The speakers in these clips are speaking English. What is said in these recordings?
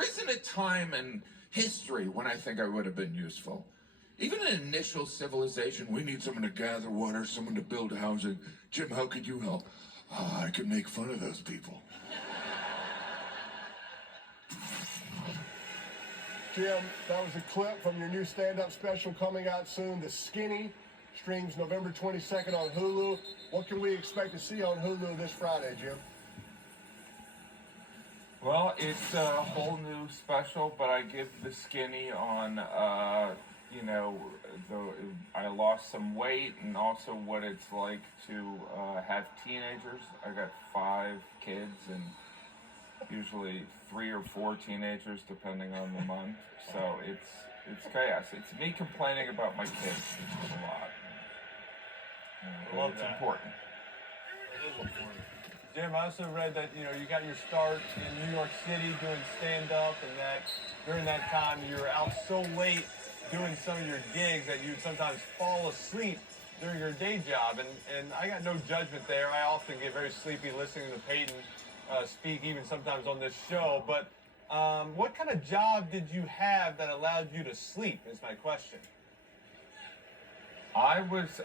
There isn't a time in history when I think I would have been useful. Even in initial civilization, we need someone to gather water, someone to build housing. Jim, how could you help? Oh, I could make fun of those people. Jim, that was a clip from your new stand-up special coming out soon, The Skinny. Streams November 22nd on Hulu. What can we expect to see on Hulu this Friday, Jim? Well, it's a whole new special, but I give The Skinny on, I lost some weight and also what it's like to have teenagers. I got 5 kids and usually 3 or 4 teenagers depending on the month. So it's chaos. It's me complaining about my kids, which is a lot. Well, it's important. Jim, I also read that you got your start in New York City doing stand-up, and that during that time you were out so late doing some of your gigs that you'd sometimes fall asleep during your day job. And I got no judgment there. I often get very sleepy listening to Peyton speak, even sometimes on this show. But what kind of job did you have that allowed you to sleep is my question. I was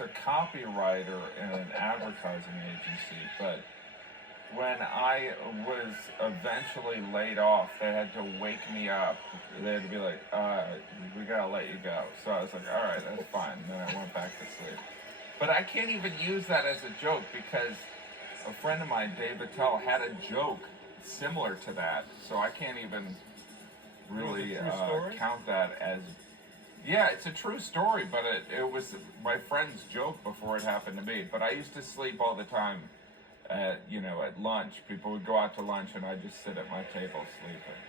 a copywriter in an advertising agency, but when I was eventually laid off, they had to wake me up. They had to be like, we gotta let you go. So I was like, all right, that's fine. And then I went back to sleep. But I can't even use that as a joke because a friend of mine, Dave Attell, had a joke similar to that. So I can't even really count that as... Yeah, it's a true story, but it was my friend's joke before it happened to me. But I used to sleep all the time at lunch. People would go out to lunch and I'd just sit at my table sleeping.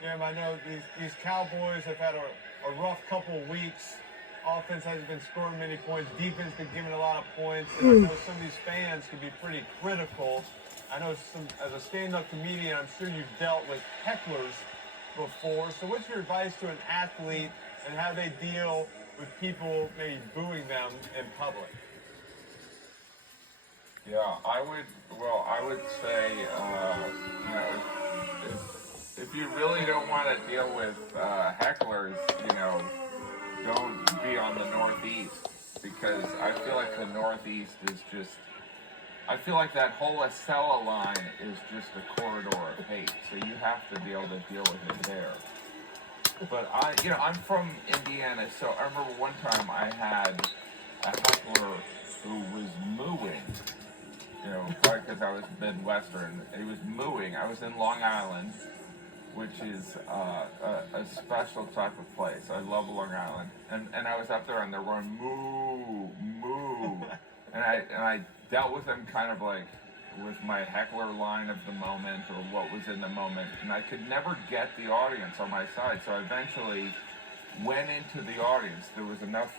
Jim, I know these Cowboys have had a rough couple of weeks. Offense hasn't been scoring many points. Defense been giving a lot of points. And I know some of these fans can be pretty critical. I know as a stand-up comedian, I'm sure you've dealt with hecklers before. So what's your advice to an athlete and how they deal with people maybe booing them in public? Yeah, I would say, if you really don't want to deal with hecklers, don't be on the Northeast, because I feel like the Northeast is just, I feel like that whole Acela line is just a corridor of hate, so you have to be able to deal with it there. But I'm from Indiana, so I remember one time I had a heckler who was mooing, probably because I was Midwestern. He was mooing. I was in Long Island, which is a special type of place. I love Long Island. And I was up there and they're going, moo, moo. And I dealt with them kind of like with my heckler line of the moment or what was in the moment. And I could never get the audience on my side. So I eventually went into the audience. There was enough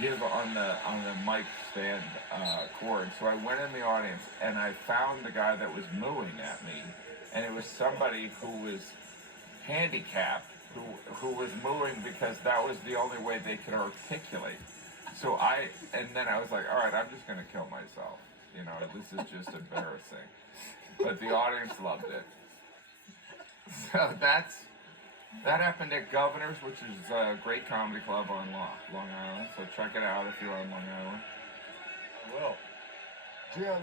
give on the mic stand cord. So I went in the audience and I found the guy that was mooing at me. And it was somebody who was handicapped, who was mooing because that was the only way they could articulate. So then I was like, all right, I'm just going to kill myself. This is just embarrassing. But the audience loved it. So that happened at Governor's, which is a great comedy club on Long Island. So check it out if you're on Long Island. I will. Jim,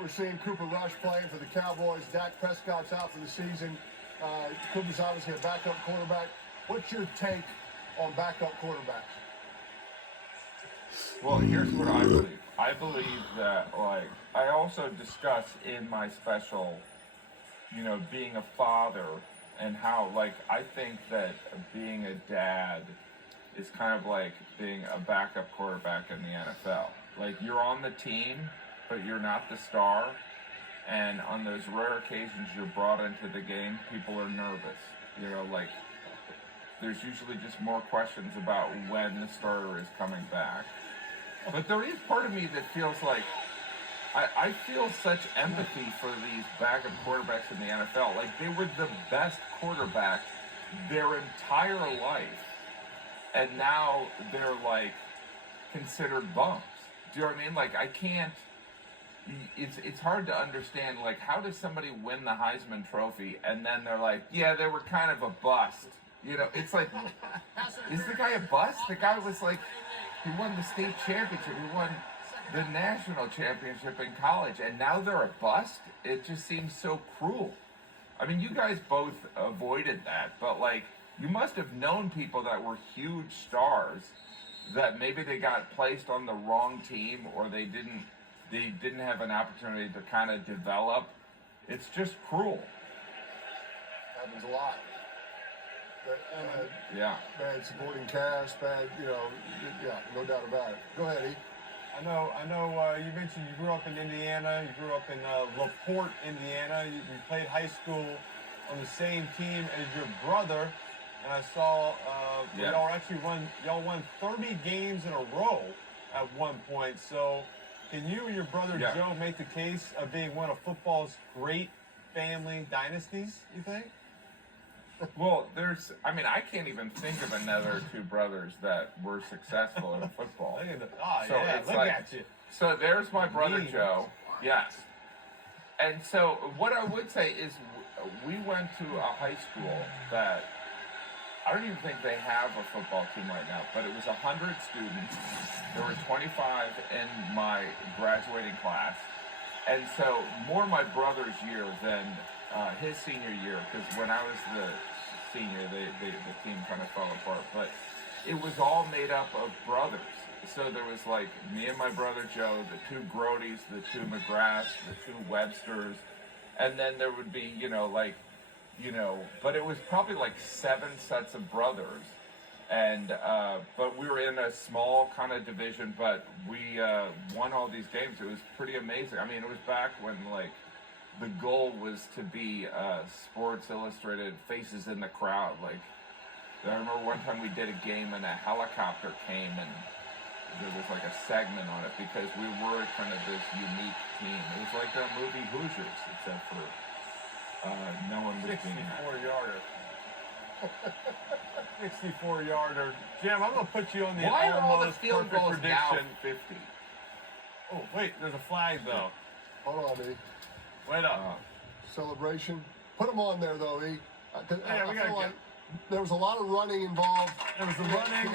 we're seeing Cooper Rush playing for the Cowboys. Dak Prescott's out for the season. Cooper's obviously a backup quarterback. What's your take on backup quarterbacks? Well, here's what I believe. I believe that, I also discuss in my special, being a father and how, I think that being a dad is kind of like being a backup quarterback in the NFL. You're on the team, but you're not the star. And on those rare occasions you're brought into the game, people are nervous. There's usually just more questions about when the starter is coming back. But there is part of me that feels like I feel such empathy for these backup quarterbacks in the NFL. They were the best quarterbacks their entire life, and now they're considered bums. Do you know what I mean? it's hard to understand, like, how does somebody win the Heisman Trophy and then they're like, yeah, they were kind of a bust. You know, it's like, is the guy a bust? The guy was like, he won the state championship, he won the national championship in college, and now they're a bust? It just seems so cruel. I mean, you guys both avoided that, but like, you must have known people that were huge stars that maybe they got placed on the wrong team, or they didn't have an opportunity to kind of develop. It's just cruel. Happens a lot. Yeah. Bad supporting cast, bad, yeah, no doubt about it. Go ahead, E. I know. You mentioned you grew up in Indiana. You grew up in LaPorte, Indiana. You played high school on the same team as your brother, and I saw Yeah. y'all won 30 games in a row at one point. So, can you and your brother Yeah. Joe make the case of being one of football's great family dynasties? You think? Well, I can't even think of another two brothers that were successful in football. Look at the, oh So yeah, it's look like- at you. So there's my brother Mean. Joe. Yes. And so what I would say is we went to a high school that I don't even think they have a football team right now, but it was 100 students. There were 25 in my graduating class. And so more my brother's year than his senior year, because when I was the senior, the team kind of fell apart. But it was all made up of brothers. So there was like me and my brother Joe, the two Grodys, the two McGraths, the two Websters, and then there would be, but it was probably like 7 sets of brothers. And but we were in a small kind of division, but we won all these games. It was pretty amazing. I mean, it was back when like the goal was to be Sports Illustrated faces in the crowd. Like, I remember one time we did a game and a helicopter came and there was like a segment on it because we were kind of this unique team. It was like the movie Hoosiers, except for no one was being 64-yarder. 64-yarder. Jim, I'm gonna put you on the Why are all the almost field perfect goals now prediction. 50? Oh wait, there's a flag though. Hold on, E. Wait up. Celebration. Put them on there, though, E. 'Cause Yeah, we I feel gotta like there was a lot of running involved. There was the running.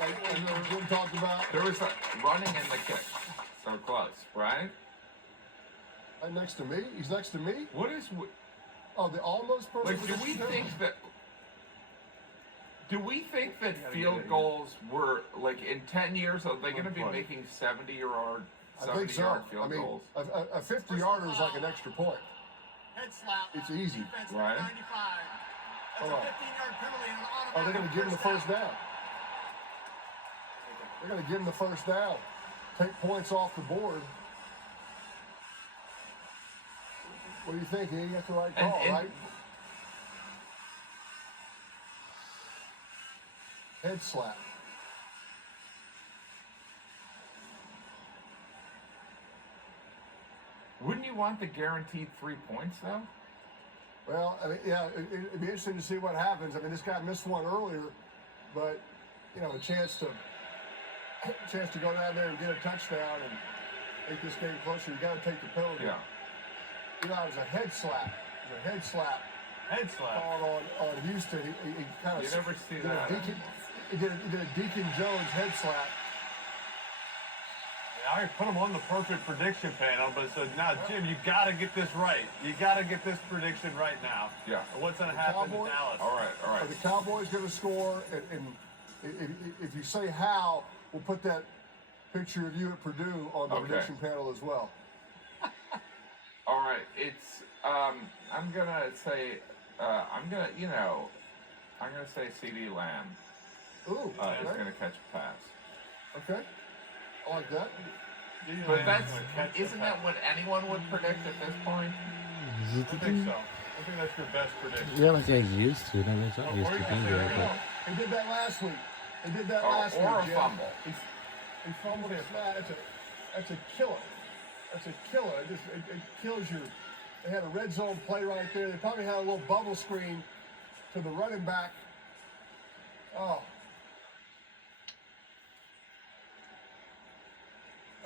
Like Jim talked about. There was a running in the kick. So close, right? Right next to me. He's next to me. What is Oh, the almost perfect. like? Do we prediction? think that? Do we think that gotta field get it, goals were like in 10 years? Are they going to be Point. making 70-yard, I think so. 70-yard I field mean, goals? a 50-yarder is like an extra point. Head slap. It's easy. Defense Right. 95. That's Hold a on. 15-yard penalty and an automatic Oh, they're going to give him the first down. They're going to give him the first down. Take points off the board. What do you think, E? That's the right call, And- right? Head slap. Wouldn't you want the guaranteed 3 points though? Well, I mean, yeah, it'd be interesting to see what happens. I mean, this guy missed one earlier, but a chance to go down there and get a touchdown and make this game closer. You got to take the penalty. Yeah. It was a head slap. It was a head slap Head slap. called on Houston. He kind of You never see did that. He did a Deacon Jones head slap. I already put him on the perfect prediction panel, but so now, Jim, you got to get this right. You got to get this prediction right now. Yeah. What's going to happen Cowboys? to Dallas? All right. Are the Cowboys going to score? And if you say how, we'll put that picture of you at Purdue on the Okay. prediction panel as well. All right. It's I'm gonna say CD Lamb Ooh, is okay. gonna catch a pass. Okay. I like that. But isn't that what anyone would predict at this point? I think so. I think that's your best prediction. Yeah, like he's used to. I mean, he's not used Or to you being can say, there. But He did that last week. He did that Or- last or week. a Jim. fumble. He fumbled it. That's a killer. That's a killer. It kills you. They had a red zone play right there. They probably had a little bubble screen to the running back. Oh.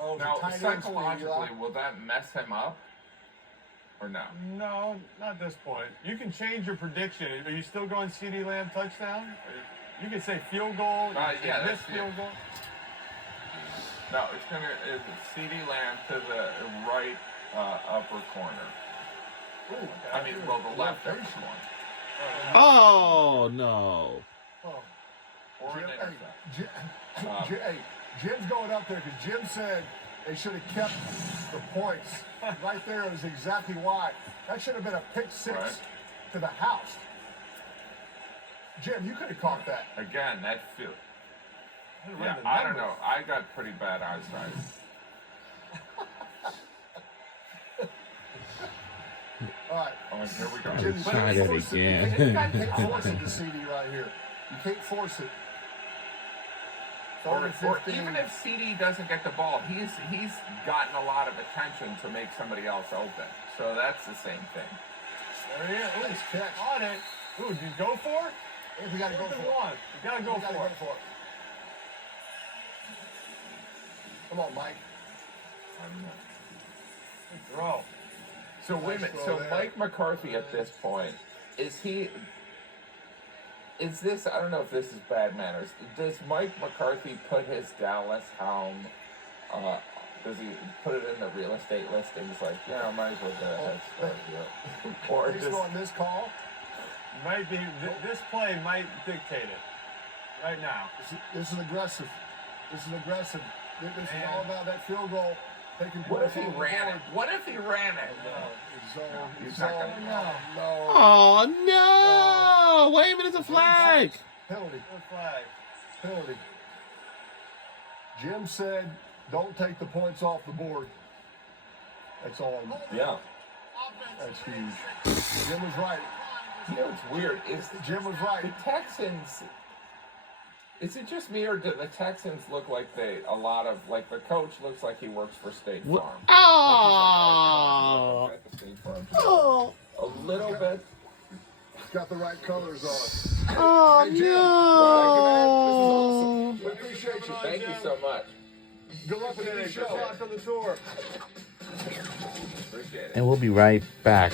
Oh, Now, the tight end psychologically, will that mess him up? Or no? No, not at this point. You can change your prediction. Are you still going CeeDee Lamb touchdown? You can say field goal. You can say yeah, miss that's it. field goal. No, it's CeeDee Lamb to the right upper corner. Ooh, I mean, well, the left upper Patient. corner. Oh no. Oh. Or an Jim, intercept. hey, Jim's going up there because Jim said they should have kept the points. Right there is exactly why. That should have been a pick six Right. to the house. Jim, you could have caught that. Again, that feel. Run Yeah, the I don't numbers. know. I got pretty bad eyesight. All right. Oh, here we go. Jim, you Try can't that force it. again. You can't force it to CD right here. You can't force it. Or 15. even if CD doesn't get the ball, he's gotten a lot of attention to make somebody else open. So that's the same thing. There he is. Ooh, Nice catch. on it. Ooh, did you go for it? If we got to go Fourth for and it. one. You gotta go We gotta for it. go for it. Come on, Mike. Good throw. So wait a minute. Nice So throw there. Mike McCarthy at this point, is this, I don't know if this is bad manners. Does Mike McCarthy put his Dallas helm, does he put it in the real estate listings like, yeah, I might as well get a head start here? Or Based just, on this call, Might be this play might dictate it right now. this is aggressive. This is aggressive. This is all about that field goal. Taking what if he points off the ran board. it? What if he ran it? No, it's zone. He's It's not zone. gonna- No. Oh no! Wave it as a flag. Penalty. Good flag. Penalty. Jim said, don't take the points off the board. That's all. Yeah. That's huge. Jim was right. You know what's weird is Jim was the right. Texans. Is it just me, or do the Texans look like a lot of the coach looks like he works for State Farm? Oh. At the State Farm. Oh. A little bit. Got the right colors on. Oh Hey, Jim. no. We appreciate you. Thank you so much. Good luck with the new Good show. luck on the tour. Appreciate it. And we'll be right back.